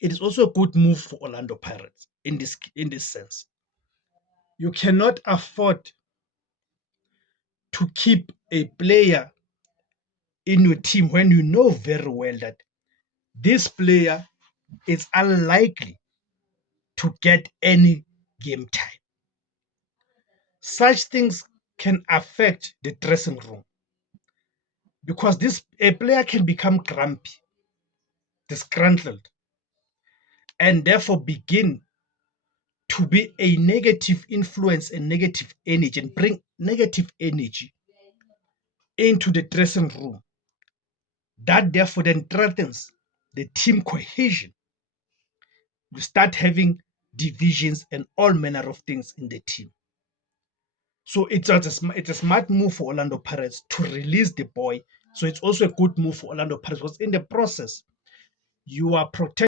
it is also a good move for Orlando Pirates in this sense. You cannot afford to keep a player in your team when you know very well that this player is unlikely to get any game time. Such things can affect the dressing room because this a player can become grumpy, disgruntled, and therefore begin to be a negative influence and negative energy and bring negative energy into the dressing room. That therefore then threatens the team cohesion. You start having divisions and all manner of things in the team. So it's a smart move for Orlando Pirates to release the boy. So it's also a good move for Orlando Pirates because in the process, you are protecting